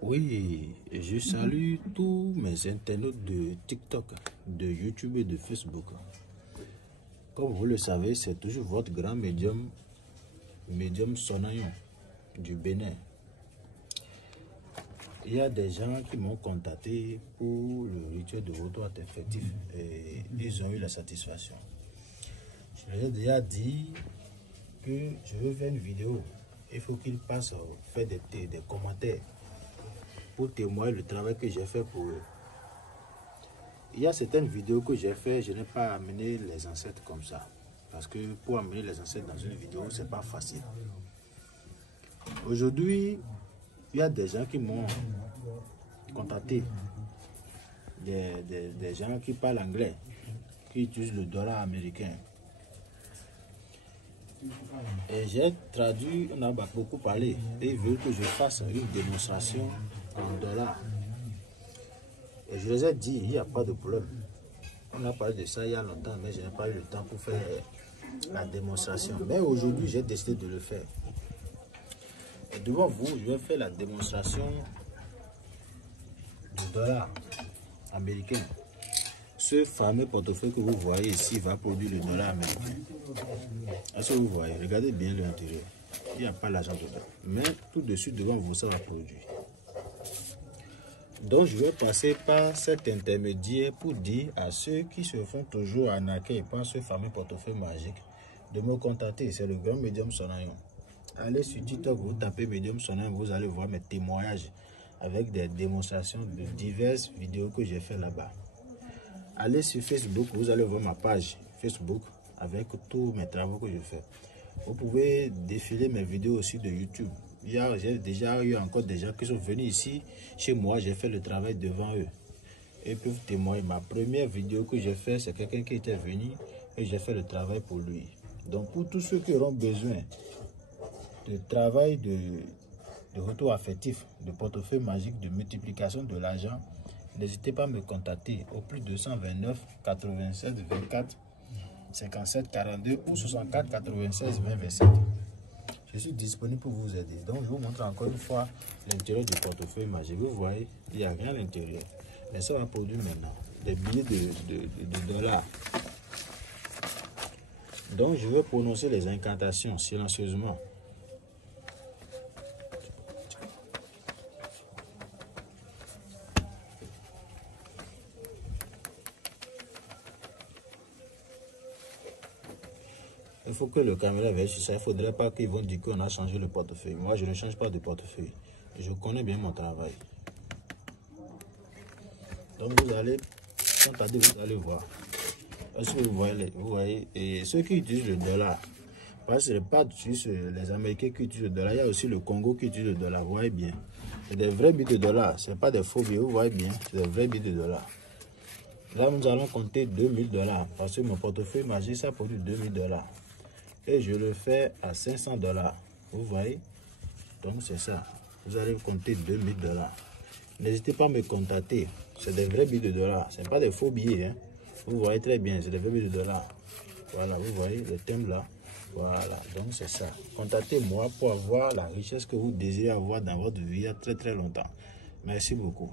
Oui, je salue tous mes internautes de TikTok, de YouTube et de Facebook. Comme vous le savez, c'est toujours votre grand médium Sonayon du Bénin. Il y a des gens qui m'ont contacté pour le rituel de retour effectif et ils ont eu la satisfaction. Je leur ai déjà dit que je veux faire une vidéo. Il faut qu'ils passent faire des commentaires pour témoigner le travail que j'ai fait pour eux. Il y a certaines vidéos que j'ai fait, je n'ai pas amené les ancêtres comme ça. Parce que pour amener les ancêtres dans une vidéo, c'est pas facile. Aujourd'hui, il y a des gens qui m'ont contacté. Des gens qui parlent anglais, qui utilisent le dollar américain. Et j'ai traduit, on a beaucoup parlé. Et ils veulent que je fasse une démonstration en dollars. Et je les ai dit, il n'y a pas de problème. On a parlé de ça il y a longtemps, mais je n'ai pas eu le temps pour faire la démonstration. Mais aujourd'hui, j'ai décidé de le faire. Et devant vous, je vais faire la démonstration du dollar américain. Ce fameux portefeuille que vous voyez ici va produire le dollar américain. Est-ce que vous voyez? Regardez bien l'intérieur. Il n'y a pas l'argent dedans. Mais tout de suite devant vous, ça va produire. Donc je vais passer par cet intermédiaire pour dire à ceux qui se font toujours arnaquer par ce fameux portefeuille magique de me contacter. C'est le grand médium Sonayon. Allez sur TikTok, vous tapez médium Sonayon, vous allez voir mes témoignages avec des démonstrations de diverses vidéos que j'ai fait là-bas. Allez sur Facebook, vous allez voir ma page Facebook avec tous mes travaux que je fais. Vous pouvez défiler mes vidéos aussi de YouTube. J'ai déjà eu encore des gens qui sont venus ici, chez moi, j'ai fait le travail devant eux. Et puis vous témoignez, ma première vidéo que j'ai fait, c'est quelqu'un qui était venu et j'ai fait le travail pour lui. Donc pour tous ceux qui auront besoin de travail de retour affectif, de portefeuille magique, de multiplication de l'argent, n'hésitez pas à me contacter au plus 229 87 24 57 42 ou 64 96 20 27. Je suis disponible pour vous aider. Donc, je vous montre encore une fois l'intérieur du portefeuille magique. Vous voyez, il n'y a rien à l'intérieur. Mais ça va produire maintenant des billets de dollars. Donc, je vais prononcer les incantations silencieusement. Il faut que le caméra veille sur ça. Il ne faudrait pas qu'ils vont dire qu'on a changé le portefeuille. Moi, je ne change pas de portefeuille. Je connais bien mon travail. Donc, vous allez constater, vous allez voir. Est-ce que vous voyez, et ceux qui utilisent le dollar, parce que ce n'est pas juste les Américains qui utilisent le dollar, il y a aussi le Congo qui utilise le dollar. Vous voyez bien. C'est des vrais billets de dollars. Ce n'est pas des faux billets. Vous voyez bien. C'est des vrais billets de dollars. Là, nous allons compter 2000 $. Parce que mon portefeuille magique, ça produit 2000 $. Et je le fais à 500 $. Vous voyez? Donc c'est ça. Vous allez compter 2000 $. N'hésitez pas à me contacter. C'est des vrais billets de dollars. Ce n'est pas des faux billets. Hein. Vous voyez très bien. C'est des vrais billets de dollars. Voilà, vous voyez le thème là. Voilà, donc c'est ça. Contactez-moi pour avoir la richesse que vous désirez avoir dans votre vie il y a très longtemps. Merci beaucoup.